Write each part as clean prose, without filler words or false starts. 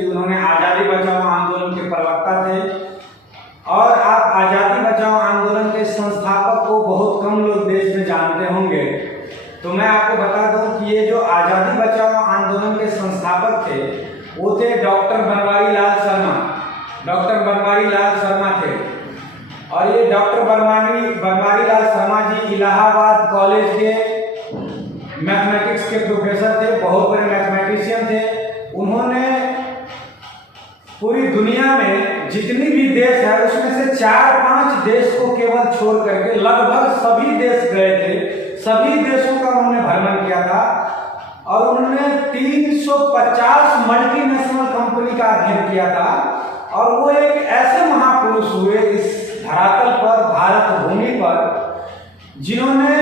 कि उन्होंने आज़ादी बचाओ आंदोलन के प्रवक्ता थे और आप आज़ादी बचाओ आंदोलन के संस्थापक को बहुत कम लोग देश में जानते होंगे। तो मैं आपको बता दूं कि ये जो आज़ादी बचाओ आंदोलन के संस्थापक थे वो थे डॉक्टर बनवारी लाल शर्मा। डॉक्टर बनवारी लाल शर्मा थे और ये डॉक्टर बनवारी लाल शर्मा जी इलाहाबाद कॉलेज के मैथमेटिक्स के प्रोफेसर थे, बहुत बड़े मैथमेटिशियन थे। उन्होंने पूरी दुनिया में जितनी भी देश है उसमें से 4-5 देश को केवल छोड़ करके लगभग सभी देश गए थे, सभी देशों का उन्होंने भ्रमण किया था और उन्होंने 350 मल्टीनेशनल कंपनी का अध्ययन किया था। और वो एक ऐसे महापुरुष हुए इस धरातल पर, भारत भूमि पर, जिन्होंने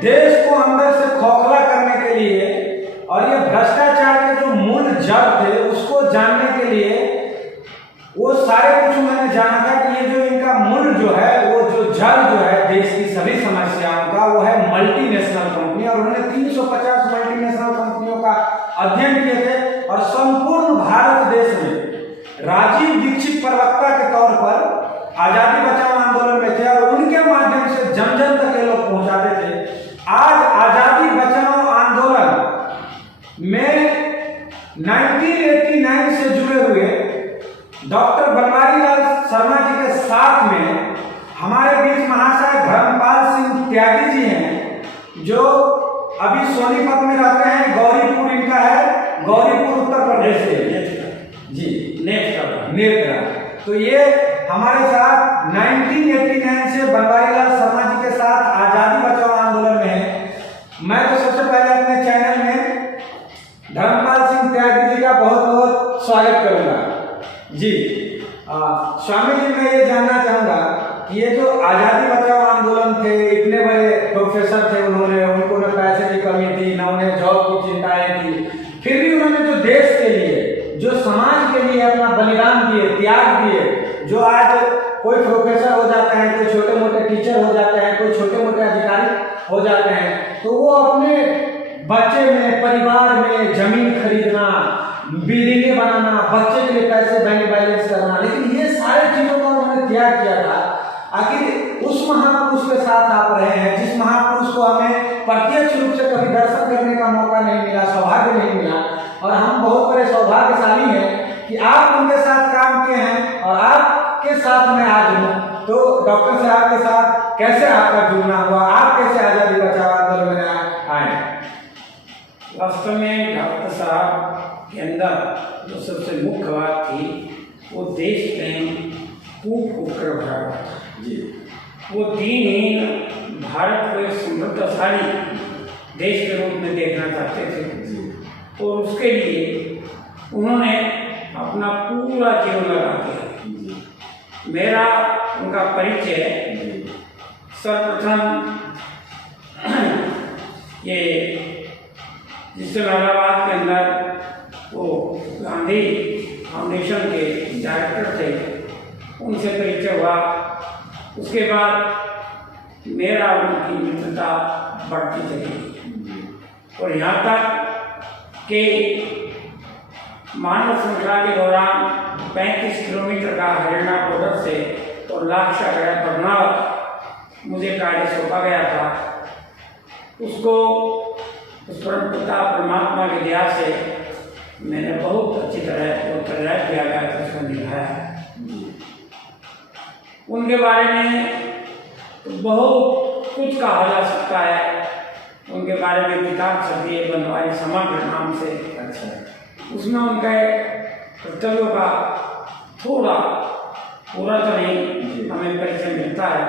देश को अंदर से खोखला करने के लिए और ये भ्रष्टाचार के जो मूल जड़ थे उसको जानने के लिए वो सारे कुछ उन्होंने जाना था कि ये जो इनका मूल जो है, वो जो जड़ जो है देश की सभी समस्याओं का, वो है मल्टीनेशनल कंपनी। और उन्होंने 350 मल्टीनेशनल कंपनियों का अध्ययन किए थे और संपूर्ण भारत देश में राजीव दीक्षित प्रवक्ता के तौर पर आजादी बचाओ आंदोलन में थे और उनके माध्यम से जन जन तक ये लोग पहुंचाते थे। आज आजादी बचाओ आंदोलन में 1989 से जुड़े हुए डॉक्टर बनवारी लाल शर्मा जी के साथ में हमारे बीच महाशय धर्मपाल सिंह त्यागी जी हैं, जो अभी सोनीपत में रहते हैं। गौरीपुर इनका है, गौरीपुर उत्तर प्रदेश से जी, नेत्रा। तो ये हमारे साथ 1989 से बनवारी लाल शर्मा जी के साथ आजादी बचाओ आंदोलन में है। मैं तो सबसे पहले अपने चैनल में धर्मपाल सिंह त्यागी जी का बहुत बहुत स्वागत करूंगा जी। स्वामी जी, मैं ये जानना चाहूंगा कि ये जो आजादी बचाओ आंदोलन थे, इतने बड़े प्रोफेसर थे, उनको न पैसे की कमी थी, न उन्हें जॉब की चिंताएं थी, फिर भी उन्होंने जो देश के लिए, जो समाज के लिए अपना बलिदान दिए, त्याग दिए। जो आज कोई प्रोफेसर हो जाते हैं, कोई छोटे मोटे टीचर हो जाते हैं, कोई छोटे मोटे अधिकारी हो जाते हैं, तो वो अपने बच्चे में, परिवार में जमीन खरीदना, बिल्डिंगें बनाना, बच्चे के लिए पैसे बैंक बैलेंस करना, लेकिन ये सारे चीजों का उन्होंने त्याग किया था। आखिर उस महापुरुष के साथ आप रहे हैं, जिस महापुरुष को हमें प्रत्यक्ष रूप से कभी दर्शन करने का मौका नहीं मिला, सौभाग्य नहीं मिला, और हम बहुत बड़े सौभाग्यशाली हैं कि आप उनके साथ काम किए हैं और आपके साथ मैं आज हूँ। तो डॉक्टर साहब के साथ कैसे आपका जुड़ना हुआ, आप कैसे आजादी बचाओ आंदोलन में आए? वास्तव में डॉक्टर साहब के अंदर जो सबसे मुख्य बात थी वो देश प्रेम फूट कर भरा हुआ था जी। वो दीनहीन भारत को एक समृद्धशाली देश के रूप में देखना चाहते थे और उसके लिए उन्होंने अपना पूरा जीवन लगा दिया। मेरा उनका परिचय सर्वप्रथम ये जिस इलाहाबाद के अंदर वो गांधी फाउंडेशन के डायरेक्टर थे, उनसे परिचय हुआ। उसके बाद मेरा उनकी मित्रता बढ़ती चली और यहाँ तक कि मानव श्रृंखला के दौरान 35 किलोमीटर का हरियाणा बॉर्डर से और लाक्षा गया बरनावत मुझे कार्य सौंपा गया था। उसको उस परम पिता परमात्मा के दया से मैंने बहुत अच्छी तरह जो तैयार किया गया था उसको निभाया। उनके बारे में बहुत कुछ कहा जा सकता है। उनके बारे में किताब छपी है बनवारी समग्र नाम से। अच्छा, उसमें उनके कर्तव्यों का थोड़ा पूरा तो नहीं हमें परिचय मिलता है,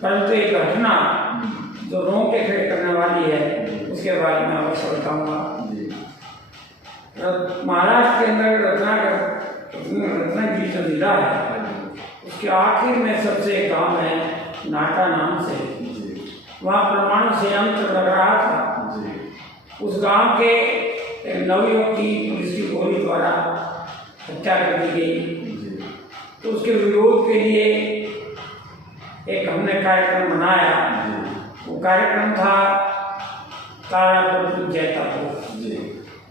परंतु एक घटना जो रोंगटे खड़े करने वाली है उसके बारे में अवश्य बताऊंगा। महाराष्ट्र के अंदर रत्नागिरी जो जिला है उसके आखिर में सबसे एक गांव है नाटा नाम से। वहाँ परमाणु संयंत्र लग रहा था। उस गांव के नवयुवक की पुलिस की गोली द्वारा हत्या कर दी गई। तो उसके विरोध के लिए एक हमने कार्यक्रम बनाया। वो कार्यक्रम था तारापुर जैतापुर।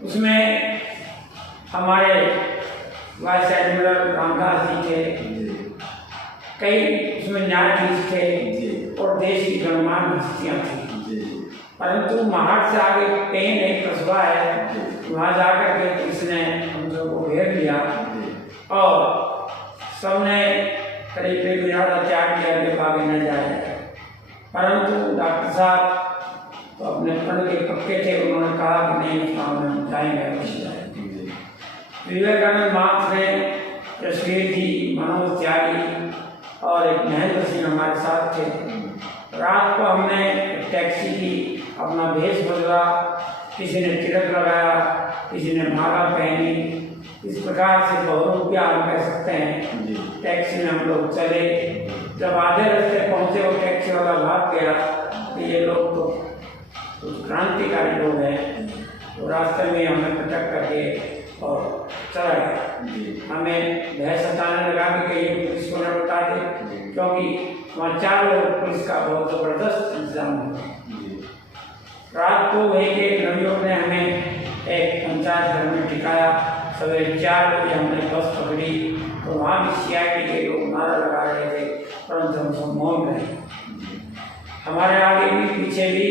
उसमें हमारे वाइस एडमिरल रामदास जी थे, कई उसमें न्यायाधीश थे और देश की गणमान्य हस्तियाँ थी। परंतु महाट से आगे पेन एक कस्बा है, वहाँ जाकर के इसने हम सबको घेर लिया और सबने करीब एक ज़्यादा त्याग किया कि आगे न जाए। परंतु डॉक्टर साहब तो अपने प्रण के पक्के थे, उन्होंने कहा कि नहीं, इस मामले में जाएंगे अवश्य जाएंगे। विवेकानंद मार्क्स ने, जसवीर जी, मनोज त्यागी और एक महेंद्र सिंह हमारे साथ थे। रात को हमने टैक्सी की, अपना भेष बदला, किसी ने तिलक लगाया, किसी ने माला पहनी, इस प्रकार से बहुत रुपया हम कह सकते हैं। टैक्सी में हम लोग चले, जब आधे रास्ते पहुँचे वो टैक्सी वाला भाग गया कि ये लोग तो कुछ क्रांतिकारी लोग हैं, तो रास्ते में हमें पटक करके और चला गया। हमें भय सताने लगा कि कहीं पुलिस को न बता दे, क्योंकि वहाँ 4 लोग पुलिस का बहुत ज़बरदस्त इंतजाम हुआ। रात को एक नवयुवक ने हमें एक पंचायत घर में टिकाया। सवेरे 4 बजे हमने बस पकड़ी, तो वहाँ भी CID के लोग नारा लगा रहे थे, परंतु हम सब मौन रहे। हमारे आगे भी पीछे भी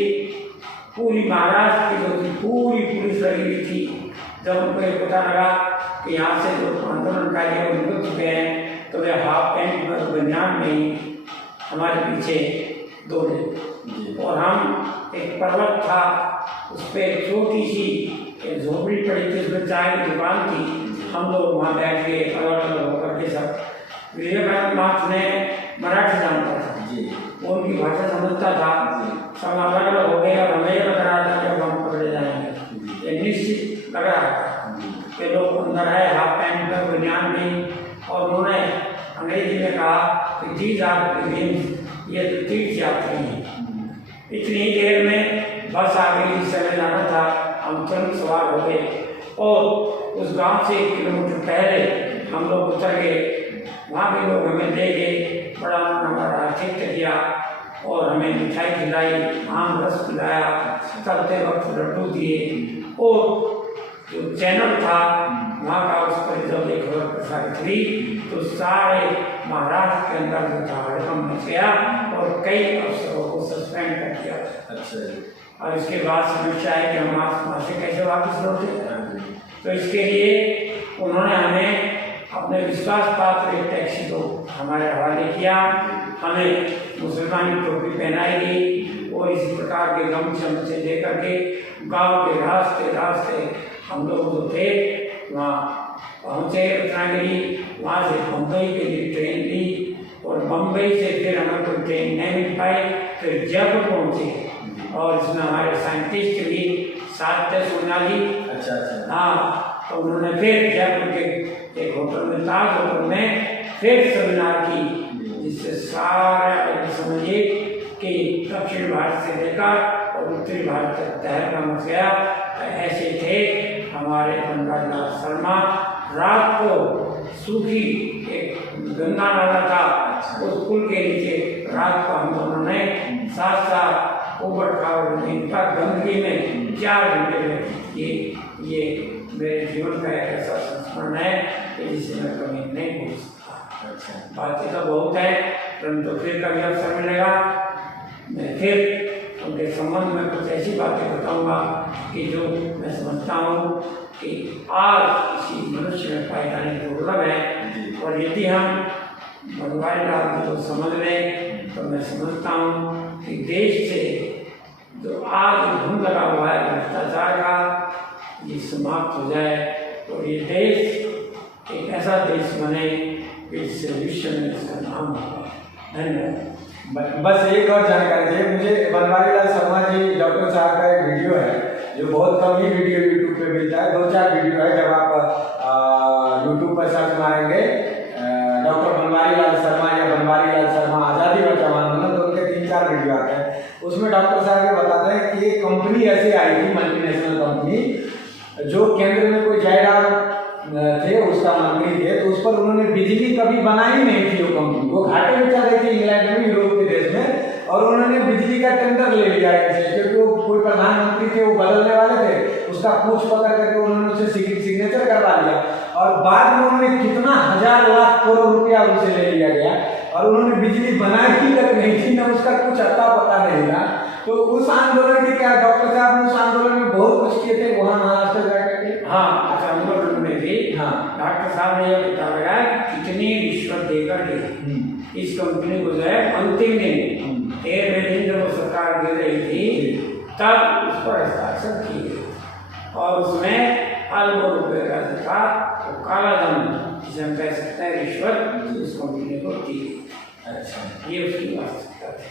पूरी महाराष्ट्र की जो थी पूरी पुलिस लगी हुई थी। जब उनको ये पता लगा कि यहाँ से जो आंदोलनकारी लोग निकल चुके हैं, तो वे हाफ पैंट में, बनियान में ही हमारे पीछे दौड़े और हम, एक पर्वत था, उस पर एक छोटी सी एक झोपड़ी पड़ी थी, उसमें चाय की दुकान थी। हम लोग वहाँ बैठ के अलग अलग होकर के सब, विवेकानंद मार्क्स ने मराठी जानता था, वो उनकी भाषा समझता था। सब अलग अलग हो गए और हमें लग रहा था कि अब हम पकड़े जाएंगे। ये निश्चित लग रहा था कि लोग अंदर है हाफ पैंट में, बनियान में, और उन्होंने अंग्रेजी में कहा कि दीज आर पिलग्रिम्स, ये तो तीर्थयात्री हैं। इतनी देर में बस आ गई, जिस समय जाना था हम तुरंत सवार हो गए और उस गांव से 1 किलोमीटर पहले हम लोग उतर गए। वहाँ भी लोग हमें ले गए, बड़ा हमारा आतिथ्य किया और हमें मिठाई खिलाई, आम रस पिलाया, चलते वक्त लड्डू दिए और जो चैनल था वहाँ का, उस पर जब एक खबर प्रसारित हुई तो सारे महाराष्ट्र के अंदर जो था हड़कंप मच गया और कई अफसरों को सस्पेंड कर दिया। अच्छा। और इसके बाद समस्या है कि हम वहाँ से कैसे वापस लौटे। तो इसके लिए उन्होंने हमें अपने विश्वास पात्र एक टैक्सी को हमारे हवाले किया, हमें मुसलमानी टोपी पहनाई गई और इसी प्रकार के गमछम से लेकर के गाँव के रास्ते रास्ते हम लोग जो थे वहाँ पहुँचे रत्नागिरी। वहाँ से बम्बई के लिए ट्रेन ली और बम्बई से फिर हमें कोई ट्रेन नहीं मिल पाई, फिर जयपुर पहुँचे और इसमें हमारे साइंटिस्ट भी साथ थे, सोनाली। अच्छा। हाँ, तो उन्होंने फिर जयपुर के एक होटल में, ताज होटल में फिर सेमिनार की, जिससे सारा समझिए कि दक्षिण भारत से लेकर और उत्तरी भारत तक तहलका मच गया। ऐसे थे हमारे बनवारी लाल शर्मा। रात को सूखी एक गंगा नाला था, उस पुल के नीचे रात को हम दोनों ने साथ साथ उबड़ खाबड़ गंदगी में 4 घंटे में ये मेरे जीवन का एक ऐसा संस्मरण है कि जिसे मैं कभी नहीं भूल सकता। अच्छा। बातें तो बहुत है, परंतु फिर कभी अवसर मिलेगा मैं फिर उनके संबंध में कुछ ऐसी बातें बताऊंगा कि जो मैं समझता हूँ कि आज किसी मनुष्य में पाए जाने दुर्लभ है। और यदि हम बनवारी लाल को समझ लें तो मैं समझता हूँ कि देश से जो आज धुन लगा हुआ है भ्रष्टाचार का, ये समाप्त हो जाए और ये देश एक ऐसा देश बने कि इससे विश्व में इसका नाम होगा। धन्यवाद। बस एक और जानकारी चाहिए मुझे। बनवारी लाल शर्मा जी डॉक्टर साहब का एक वीडियो है जो बहुत कम ही वीडियो यूट्यूब पे मिलता है, 2-4 वीडियो है। जब आप यूट्यूब पर सर्च मारेंगे डॉक्टर बनवारी लाल शर्मा या बनवारी लाल शर्मा आज़ादी बचाओ आंदोलन, तो उनके 3-4 वीडियो आते हैं। उसमें डॉक्टर साहब ये बताते हैं कि एक कंपनी ऐसी आई थी, मल्टीनेशनल कंपनी, जो केंद्र में कोई जयराम थे, उसका मंत्री थे, तो उस पर उन्होंने बिजली कभी बनाई नहीं थी। वो कंपनी वो घाटे में चल रही थी इंग्लैंड में, यूरोप के देश में, और उन्होंने बिजली का टेंडर ले लिया इनसे, क्योंकि वो कोई प्रधानमंत्री थे, वो बदलने वाले थे। उसका पूछ पकड़ करके उन्होंने उससे सिग्नेचर करवा लिया और बाद में उन्होंने में कितना हजार लाख करोड़ रुपया उनसे ले लिया गया और उन्होंने बिजली बनाई ही तक नहीं थी, न उसका कुछ अता पता नहीं था। तो उस आंदोलन की क्या डॉक्टर साहब ने उस आंदोलन में बहुत कुछ किए थे वहाँ महाराष्ट्र जाकर के। हाँ, इस आंदोलन में भी हाँ डॉक्टर साहब ने यह पता लगाया कि कितनी रिश्वत देकर के इस कंपनी को जो है अंतिम दिन 13वें दिन जब वो सरकार गिर रही थी तब उस पर हस्ताक्षर किए और उसमें अरबों रुपए का जो था वो काला धन जिसे हम कह सकते हैं रिश्वत उस कंपनी को दी। अच्छा, ये उसकी वास्तविकता थी।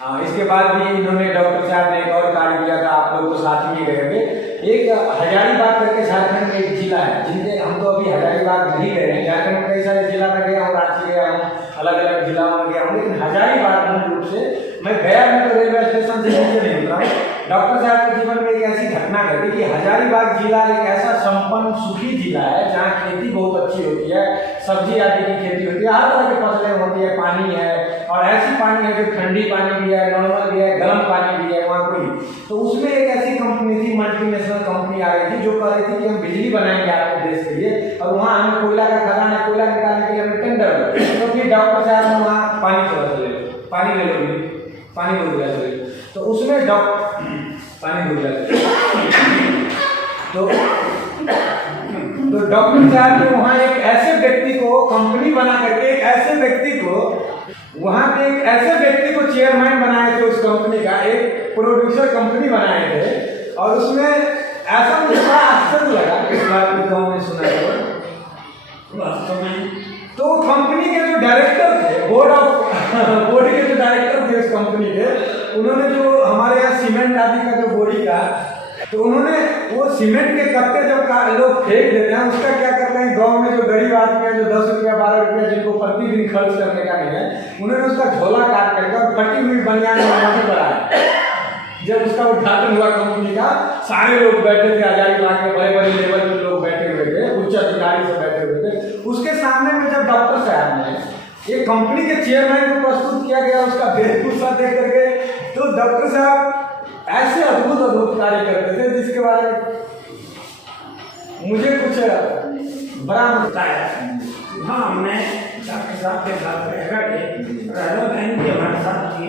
हाँ, इसके बाद भी इन्होंने डॉक्टर साहब ने एक और कार्य किया था, आप लोग तो साथ में गए होंगे। एक हजारीबाग करके झारखंड में एक जिला है, जिनके हम तो अभी हजारीबाग नहीं गए हैं, झारखंड में कई सारे जिला में गया हूँ, रांची गया हूँ, अलग अलग जिलाओं में गया हूँ, लेकिन हजारीबाग मूल रूप से मैं गया भी तो रेलवे स्टेशन से नीचे नहीं उतरा। डॉक्टर साहब के जीवन में एक ऐसी घटना घटी कि हजारीबाग जिला एक ऐसा संपन्न सुखी जिला है जहाँ खेती बहुत अच्छी होती है, सब्जी आदि की खेती होती है, हर तरह की फसलें होती है, पानी है और ऐसी पानी है जो ठंडी पानी भी है, नॉर्मल भी है, गर्म पानी भी है वहाँ कोई। तो उसमें एक ऐसी कंपनी थी, मल्टीनेशनल कंपनी आ रही थी जो कह रही थी कि हम बिजली बनाएंगे आपके देश के लिए और वहाँ हमें कोयला का खदान है, कोयला निकालने के लिए हमें टेंडर दो। तो फिर डॉक्टर साहब ने वहाँ पानी चला ले लो, पानी ले लो, पानी डूब गया चले। तो उसमें पानी डूब गया तो डॉक्टर साहब ने वहाँ एक ऐसे व्यक्ति को कंपनी बना करके एक ऐसे व्यक्ति को वहाँ पे एक ऐसे व्यक्ति को चेयरमैन बनाए थे उस कंपनी का, एक प्रोड्यूसर कंपनी बनाए थे और उसमें ऐसा मुझे बड़ा आश्चर्य लगा इस बात को गाँव में सुना था वास्तव में तो कंपनी के जो डायरेक्टर थे, बोर्ड के जो डायरेक्टर थे उस कंपनी के, उन्होंने जो हमारे यहाँ सीमेंट आदि का जो बोरी का, तो उन्होंने वो सीमेंट के कट्टे जब लोग फेंक देते हैं उसका क्या करते हैं, गांव में जो गरीब आदमी है जो 10 रुपया 12 रुपया जिनको प्रतिदिन खर्च करने का नहीं है, उन्होंने उसका झोला काट करके और फटी हुई बनियान में बनाया। जब उसका उद्घाटन हुआ कंपनी का, सारे लोग बैठे थे, हजारीबाग में बड़े बड़े लेवल के लोग बैठे हुए थे, उच्च अधिकारी सब बैठे हुए थे। उसके सामने में जब डॉक्टर साहब ने एक कंपनी के चेयरमैन को प्रस्तुत किया गया उसका वेशभूषा देख करके, तो डॉक्टर साहब ऐसे अद्भुत अद्भुत कार्य करते थे जिसके बारे में मुझे कुछ बड़ा बताया। हाँ, हमने डॉक्टर साहब के साथ रहकर बहन भी हमारे साथ थी,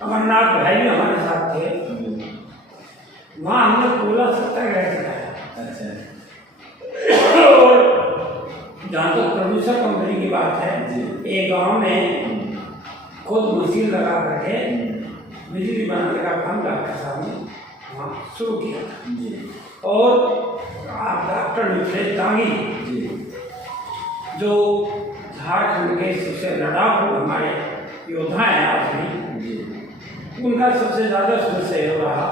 अमरनाथ भाई भी हमारे साथ थे, वहाँ हमने पूरा सत्याग्रह चलाया। जहाँ तक प्रोड्यूसर कंपनी की बात है, एक गांव में खुद मशीन लगा करके बिजली बनाने का काम डॉक्टर साहब ने वहाँ शुरू किया। और डॉक्टर मिथिलेश दांगी जो झारखंड के सबसे लड़ाकू हमारे योद्धा हैं आज भी, उनका सबसे ज़्यादा उसमें सहयोग रहा।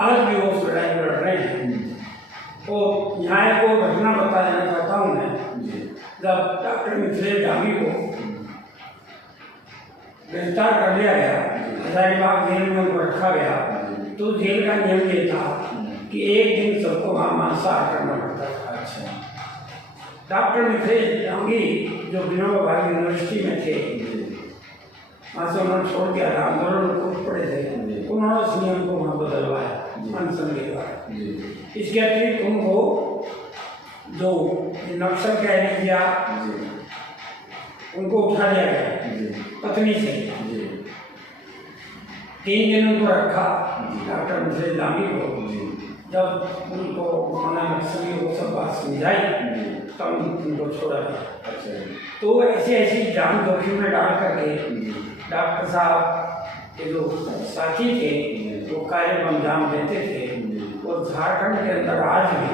आज भी वो उस लड़ाई लड़ रहे हैं। तो यहाँ एक और घटना बता देना चाहता हूँ मैं, जब डॉक्टर मिथिलेश दांगी को गिरफ्तार कर लिया गया, हजारीबाग जेल में उनको रखा गया, तो जेल का नियम ये था कि एक दिन सबको वहाँ मांसाहार करना पड़ता था। अच्छा, डॉक्टर मिथिलेश दांगी जो विनोबा भावे यूनिवर्सिटी में थे, वहाँ से उन्होंने छोड़ दिया था, आंदोलन में कूद पड़े थे, उन्होंने उस नियम को वहाँ बदलवाया अनशन के द्वारा। इसके अतिरिक्त उनको जो नक्सल कैदी किया उनको उठा लिया गया पत्नी से, 3 दिन उनको रखा डॉक्टर मिथिलेश दांगी को। जब उनको उन्होंने नक्सली वो सब बात समझाई तब उनको छोड़ा गया। तो ऐसी ऐसी जान जोखिम में डाल करके डॉक्टर साहब के जो साथी थे वो कार्य को अंजाम देते थे। और झारखंड के अंदर आज भी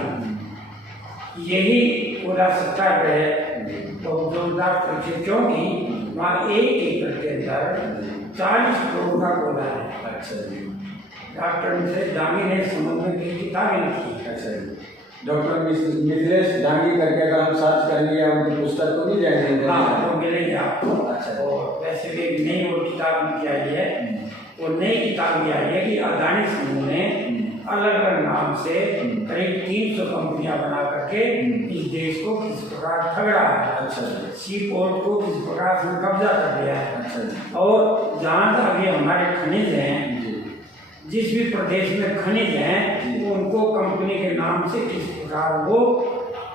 यही पूरा सत्याग्रह बहुत जोरदार थे, क्योंकि वहाँ 1 एकड़ के अंदर 40 करोड़ का कोयला है। अच्छा जी, डॉक्टर मिथिलेश दांगी ने संबंध की किताबें लिखी। अच्छा जी, डॉक्टर मिथिलेश दांगी करके अगर हम सर्च करेंगे उनकी पुस्तक को मिल जाएंगे। हाँ, वो मिलेंगे आपको। अच्छा, और वैसे भी नई वो किताब लिखी आई है, वो नई किताब ये आई है कि अदानी समूह ने अलग अलग नाम से करीब 300 कंपनियां बना करके इस देश को किस प्रकार ठग रहा है। अच्छा, सी पोर्ट को किस प्रकार से कब्जा कर लिया है। अच्छा, और जहाँ तक ये हमारे खनिज हैं, जिस भी प्रदेश में खनिज हैं, उनको कंपनी के नाम से किस प्रकार वो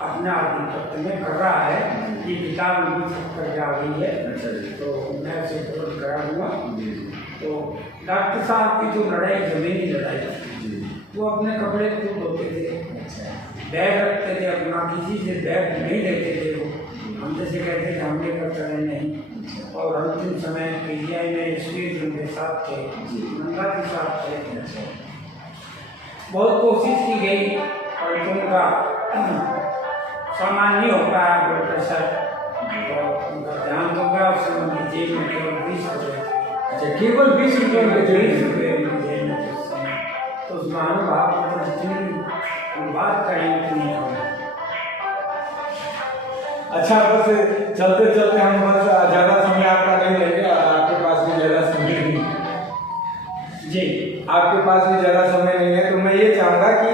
अपने आधिपत्य में कर रहा है। ये किताब उनकी छप कर आ गई है। अच्छा जी। तो मैं उसे तुरंत करा दूँगा। जी। तो डॉक्टर साहब की जो लड़ाई, जमीनी लड़ाई, जी। वो अपने कपड़े खुद धोते थे। अच्छा। बैग रखते थे अपना, किसी से बैग नहीं लेते थे वो। हम जैसे कहते थे हम लेकर चले नहीं। और अंतिम समय पीजीआई में स्पीड उनके साथ थे, नंगा के साथ थे। बहुत कोशिश की गई और उनका सामान्य हो पाया ब्लड प्रेशर, और उनका ध्यान हो गया। उस समय उनकी जेब में केवल 20 रुपये। अच्छा, केवल 20 रुपये में जेब जेब में उस समय। तो उस महानुभाव को जितनी बात करें उतनी कम। अच्छा, बस चलते चलते हम बस ज़्यादा समय आपका नहीं लेंगे, आपके पास भी ज़्यादा समय नहीं जी, आपके पास भी ज़्यादा समय नहीं है। तो मैं ये चाहूँगा कि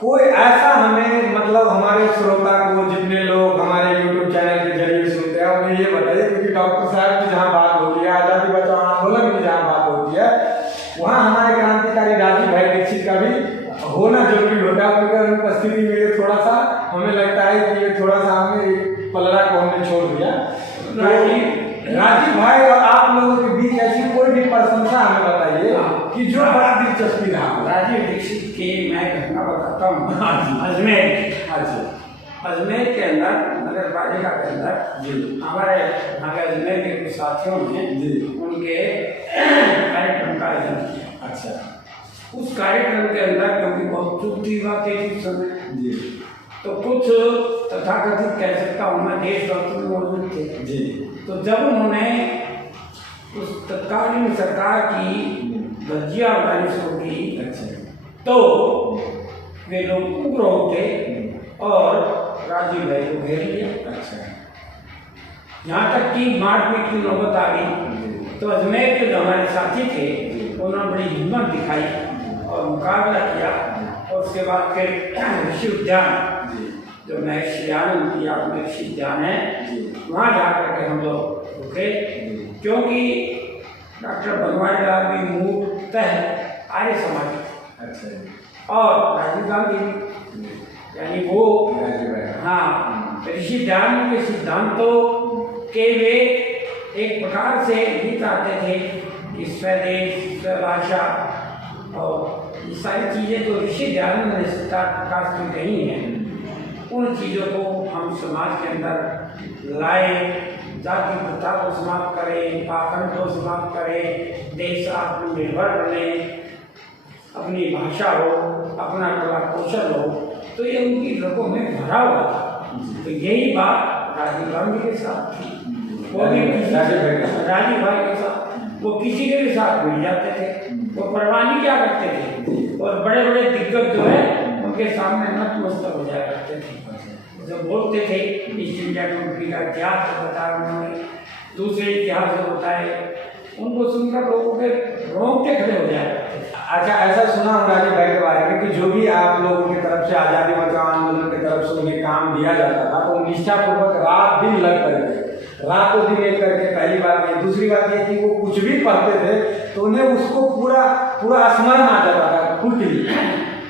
कोई ऐसा हमें, मतलब हमारे श्रोता को, जितने लोग हमारे YouTube चैनल के जरिए सुनते हैं, उन्हें ये बताइए, क्योंकि डॉक्टर साहब की जहाँ बात होती है, आज़ादी बचाओ आंदोलन की जहाँ बात होती है, वहाँ हमारे क्रांतिकारी राजीव भाई दीक्षित का भी होना जरूरी होता है। उनकी उपस्थिति में ये थोड़ा सा हमें लगता है कि ये थोड़ा सा हमने पलड़ा को हमने छोड़ दिया। राजीव भाई और आप लोगों के बीच ऐसी कोई भी प्रशंसा हमें बताइए कि जो बड़ा दिलचस्पी रहा। राजीव दीक्षित की मैं घटना बताता हूँ। अजमेर के अंदर, नगर पालिका के अंदर जी, हमारे अजमेर के कुछ साथियों ने जी उनके कार्यक्रम का आयोजन किया। अच्छा। उस कार्यक्रम के अंदर क्योंकि बहुत चुपती बातें थी उस समय जी, तो कुछ तथाकथित कह सकता हूँ मैं देशभक्त में मौजूद थे जी। तो जब उन्होंने उस तत्कालीन सरकार की धज्जियां उड़ानी शुरू की, अच्छा, तो वे लोग उग्र होते और राजीव भाई को घेर लिया। अच्छा। यहाँ तक कि मारपीट की नौबत आ गई। तो अजमेर के जो हमारे साथी थे उन्होंने बड़ी हिम्मत दिखाई और मुकाबला किया। और उसके बाद फिर ऋषि उद्यान, जो महर्षि आनंद की आप महर्षि उद्यान है, वहाँ जा करके हम लोग रुके, क्योंकि डॉक्टर बनवारी लाल भी मूलतः आर्य समाज थे। अच्छा। और राजीव गांधी यानी वो हाँ, ऋषि उद्यान के सिद्धांतों के वे एक प्रकार से गीत आते थे कि स्वदेश, स्वभाषा और ये सारी चीज़ें जो ऋषि उद्यान ने सिद्धार्थ प्रकाश में कही हैं, उन चीज़ों को हम समाज के अंदर लाए। जाति प्रथा को समाप्त करें, पाखंड को समाप्त करें, देश आत्मनिर्भर बने, अपनी भाषा हो, अपना कला कौशल हो, तो ये उनकी रगों में भरा हुआ था। तो यही बात राजीव गांधी के साथ थी। वो भी राजीव भाई के साथ वो किसी के भी साथ मिल जाते थे, वो परवाह नहीं क्या करते थे। और बड़े बड़े दिग्गज जो है उनके सामने नतमस्तक हो जाया करते थे। जब बोलते थे ईस्ट इंडिया कंपनी का इतिहास तो बताया उन्होंने, दूसरे इतिहास जो बताए, उनको सुनकर लोगों के रोंगटे खड़े हो जाया करते थे। अच्छा, ऐसा सुना हूँ राजीव भाई के बारे में कि जो भी आप लोगों की तरफ से आज़ादी बचाओ आंदोलन की तरफ से उन्हें काम दिया जाता था तो निष्ठापूर्वक रात दिन लग करके, रातों दिन एक करके, पहली बात ये। दूसरी बात ये कि वो कुछ भी पढ़ते थे तो उन्हें उसको पूरा पूरा स्मरण आ जाता था खुली।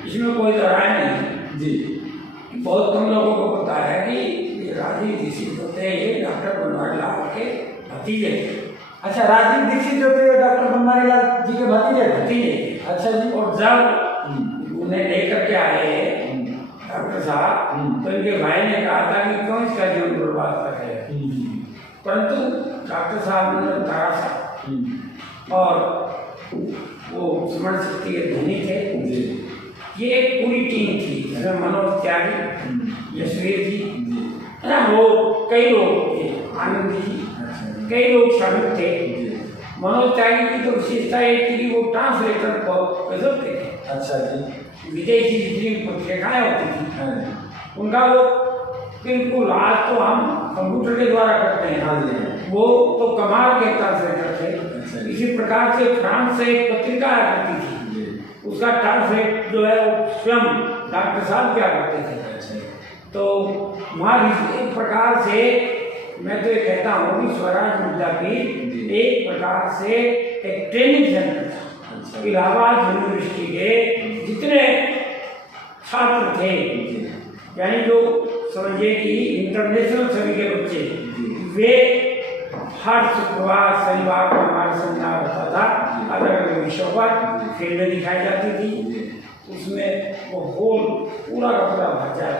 इसमें कोई राय नहीं जी। बहुत कम लोगों को पता है कि राजीव दीक्षित होते हैं ये डॉक्टर बनवारी लाल के भतीजे थे। अच्छा, राजीव दीक्षित जो थे डॉक्टर बनवारी लाल जी के भतीजे। अच्छा जी। और जब उन्हें लेकर के आए डॉक्टर साहब तो इनके भाई ने कहा था कि क्यों इसका जीवन बर्बाद कर रहे हैं, परंतु डॉक्टर साहब ने बताया था और वो स्मरण शक्ति के धनी थे। ये एक पूरी टीम थी जिसमें मनोज त्यागी, यशवीर जी, वो कई लोग थे, आनंद जी, कई लोग शामिल थे। मनोज त्यागी की तो विशेषता एक थी कि वो ट्रांसलेटर को गजब के थे। अच्छा जी। विदेशी जितनी पत्रिकाएं होती थी उनका वो बिल्कुल, आज तो हम कंप्यूटर के द्वारा करते हैं, हाँ जी, वो तो कमाल के ट्रांसलेटर थे। इसी प्रकार से फ्रांस से एक पत्रिका आया करती थी, उसका ट्रांसलेट जो है वो स्वयं डॉक्टर साहब क्या करते थे। तो वहाँ एक प्रकार से मैं तो ये कहता हूँ कि स्वराज विद्यापीठ एक प्रकार से एक ट्रेनिंग सेंटर था। इलाहाबाद यूनिवर्सिटी के जितने छात्र थे, यानी जो समझिए कि इंटरनेशनल सभी के बच्चे वे हर शुक्रवार शनिवार को हमारा सेमिनार होता था, अलग अलग विषयों पर फील्डें दिखाई जाती थी, उसमें वो होल पूरा का पूरा भर जाए।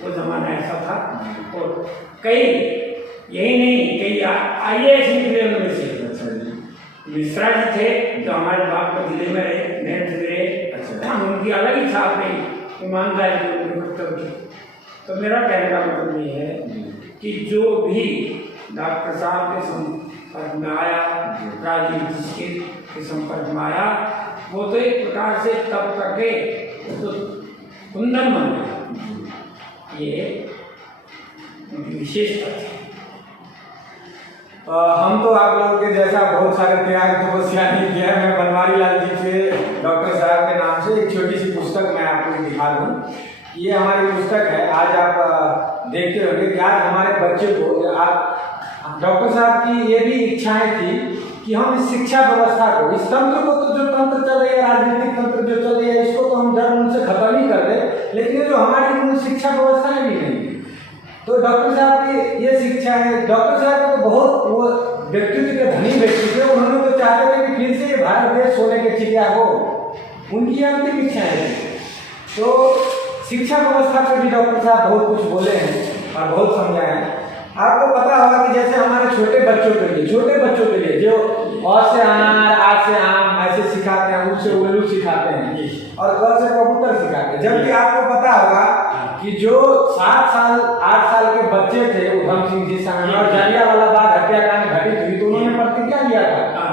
वो जमाना ऐसा था। और कई यही नहीं, कई IAS निकले उनमें से। मिश्रा जी थे जो हमारे बागपत जिले में रहे, नेट रहे, उनकी अलग ही छाप रही ईमानदारी की। तो मेरा कहने का मतलब ये है कि जो भी डॉक्टर साहब के संपर्क में आया, राजीव जी के संपर्क में आया, वो तो एक प्रकार से तब करके तो कुंदन बन गया। ये उनकी विशेषता थी। हम तो आप लोगों के जैसा बहुत सारे त्याग तपस्या नहीं किया है। मैं बनवारी लाल जी से डॉक्टर साहब के नाम से एक छोटी सी पुस्तक मैं आपको दिखा दूँ। ये हमारी पुस्तक है। आज आप देखते होंगे कि आज हमारे बच्चे को, आप डॉक्टर साहब की ये भी इच्छाएं थी कि हम इस शिक्षा व्यवस्था को, इस तंत्र को, तो जो तंत्र चल रही है, राजनीतिक तंत्र जो चल रही है, इसको तो हम जब उनसे खत्म ही कर दे, लेकिन ये जो हमारी मूल शिक्षा व्यवस्थाएं भी नहीं। तो डॉक्टर साहब की ये शिक्षा है। डॉक्टर साहब तो बहुत वो व्यक्तित्व के धनी व्यक्ति थे। उन्होंने तो चाहते थे कि फिर से ये भारत देश सोने के चिड़िया हो, उनकी अंतिम इच्छाएं थी। तो शिक्षा व्यवस्था पर भी डॉक्टर साहब बहुत कुछ बोले हैं और बहुत समझाए हैं। आपको पता होगा कि जैसे हमारे छोटे बच्चों के लिए जो अ से अनार, आ से आम ऐसे सिखाते हैं, उ से उल्लू सिखाते हैं और क से कबूतर सिखाते हैं। जबकि आपको पता होगा कि जो 7 साल 8 साल के बच्चे थे उधम सिंह जी समय और जलियांवाला बाग हत्याकांड घटित हुई, तो उन्होंने प्रतिज्ञा लिया था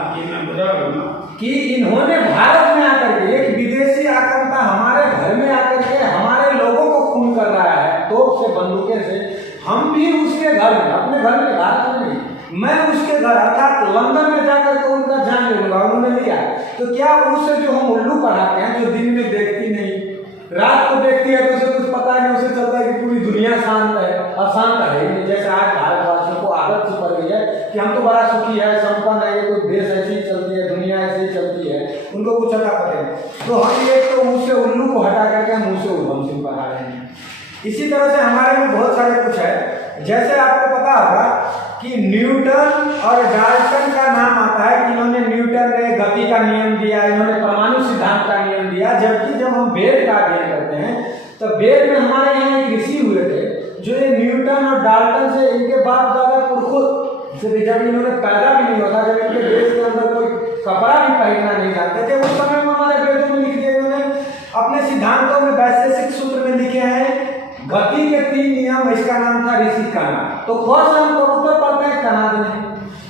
कि इन्होंने भारत में आकर के, एक विदेशी आक्रमता हमारे घर में आकर के हमारे लोगों को खून कर रहा है तोप से, बंदूकें से, हम भी उसके घर में, अपने घर में, भारत में नहीं, मैं उसके घर अर्थात लंदन में जाकर के उनका जान ले लूंगा। उन्होंने लिया। तो क्या उससे जो हम उल्लू पढ़ाते हैं, जो दिन में देखती नहीं, रात को देखती है, तो उसे कुछ पता नहीं, उसे चलता है कि पूरी दुनिया शांत है, अशांत है। जैसे आज भारतवासियों को आदत सी पड़ गई है कि हम तो बड़ा सुखी है, संपन्न है, ये कोई देश ऐसी ही चलती है, दुनिया ऐसे ही चलती है, उनको कुछ अता पता नहीं। तो हम एक तो मुँह से उल्लू को हटा करके मुँह से उधम सिंह पढ़ा रहे हैं। इसी तरह से हमारे में बहुत सारे कुछ है। जैसे आपको पता होगा कि न्यूटन और डाल्टन का नाम आता है कि इन्होंने, न्यूटन ने गति का नियम दिया, इन्होंने परमाणु सिद्धांत का नियम दिया। जबकि जब हम वेद का अध्ययन करते हैं तो वेद में हमारे यहाँ एक ऋषि हुए थे जो ये न्यूटन और डाल्टन से, इनके बाप दादा पुरखुद से, जब इन्होंने पैदा भी नहीं होता, जब इनके देश के अंदर कोई कपड़ा भी पहनना नहीं जानते थे, उस समय में हमारे वेदों में लिख दिया। इन्होंने अपने सिद्धांतों में वैशेषिक सूत्र में लिखे हैं गति के 3 नियम। इसका नाम था ऋषि कनाद। तो कौन सा हम कबूतर पढ़ते हैं, कनाद में।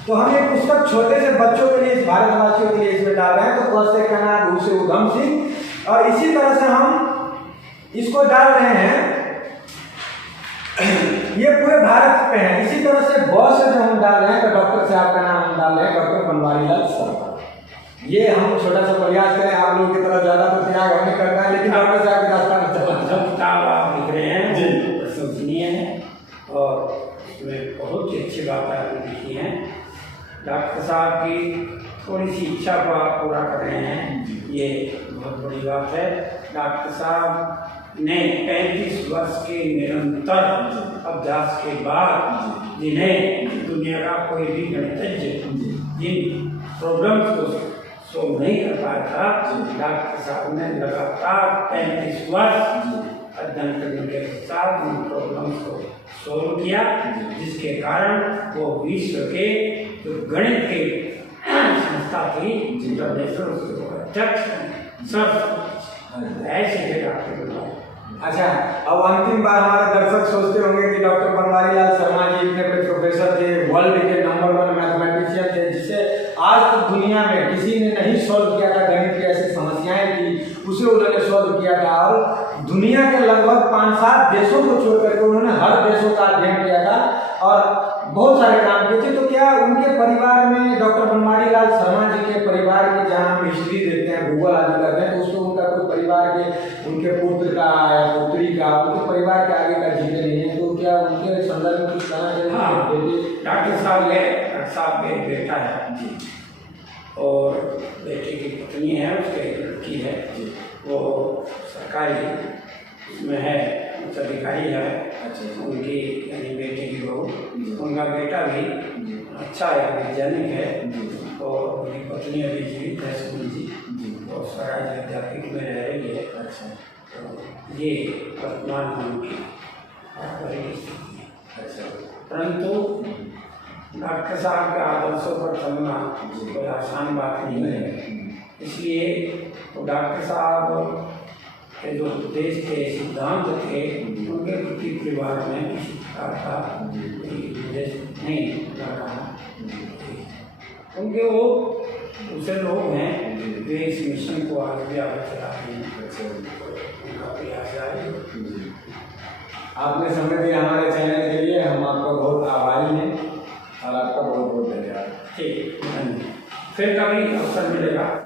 तो हम ये पुस्तक छोटे से बच्चों के लिए, भारतवासियों के लिए इसमें डाल रहे हैं। तो क से कनाद, उ से उधम सिंह, और इसी तरह से हम इसको डाल रहे हैं, ये पूरे भारत पे है। इसी तरह से ब से जो हम डाल रहे हैं, तो डॉक्टर साहब का नाम हम डाल रहे हैं, डॉक्टर बनवारी लाल साहब। ये हम छोटा सा प्रयास करें, आप लोगों की तरह ज्यादा तो त्याग हमें करना है, लेकिन डॉक्टर साहब के रास्ता में चलना। किताब आप लिख रहे हैं जी, प्रशंसनीय है और उसमें बहुत ही अच्छी बात आपने लिखी है। डॉक्टर साहब की थोड़ी सी इच्छा को आप पूरा कर रहे हैं, ये बहुत बड़ी बात है। डॉक्टर साहब ने 35 वर्ष के निरंतर अभ्यास के बाद, जिन्हें दुनिया का कोई भी गणितज्ञ जिन प्रॉब्लम्स को सोल्व नहीं कर पाया था, डॉक्टर साहब ने लगातार 35 वर्ष अध्ययन करने के साथ उन प्रॉब्लम्स को सोल्व किया, जिसके कारण वो विश्व के जो गणित के संस्था थी, इंटरनेशनल अध्यक्ष ऐसे डॉक्टर। अच्छा, अब अंतिम बार हमारे दर्शक सोचते होंगे कि डॉक्टर बनवारी लाल शर्मा जी इतने बड़े प्रोफेसर थे, वर्ल्ड के नंबर 1 मैथमेटिशियन थे, जिसे आज तक दुनिया में किसी ने नहीं सॉल्व किया था। गणित की ऐसी समस्याएं थी, उसे उन्होंने सॉल्व किया था और दुनिया के लगभग 5-7 देशों को छोड़ करके उन्होंने हर देशों का अध्ययन किया था और बहुत सारे काम किए थे। तो क्या उनके परिवार में, डॉक्टर बनवारी लाल शर्मा जी के परिवार की जहाँ हम हिस्ट्री देखते हैं, गूगल आदि करते हैं, तो उसमें उनका कोई परिवार के, उनके पुत्र का या पुत्री का, उनके परिवार के आगे का जिक्र नहीं है। तो क्या उनके संदर्भ में कुछ कहना चाहिए? डॉक्टर साहब के बेटा है जी, और बेटे की पत्नी है, उसके एक लड़की है, वो सरकारी उसमें है उच्च अधिकारी है, अच्छा। उनकी यानी बेटे की बहू, उनका बेटा भी अच्छा है, वैज्ञानिक है, और उनकी पत्नी अभी जीवित है, सुनील जी, और स्वराज विद्यापीठ में रह रही है। अच्छा। तो ये वर्तमान में उनकी पारिवारिक स्थिति है। अच्छा। परंतु डॉक्टर साहब के आदर्शों पर चलना कोई आसान बात नहीं है, इसलिए तो डॉक्टर साहब के जो उपदेश थे, सिद्धांत थे, उनके प्रति परिवार में किसी प्रकार का मुझे नहीं लगा। उनके वो दूसरे लोग हैं जो इस मिशन को आगे भी आगे चला रहे हैं, उनका प्रयास जारी। आपने समय दिया हमारे चैनल के लिए, हम आपका बहुत आभारी हैं और आपका बहुत बहुत धन्यवाद। ठीक, धन्यवाद। फिर कभी अवसर मिलेगा।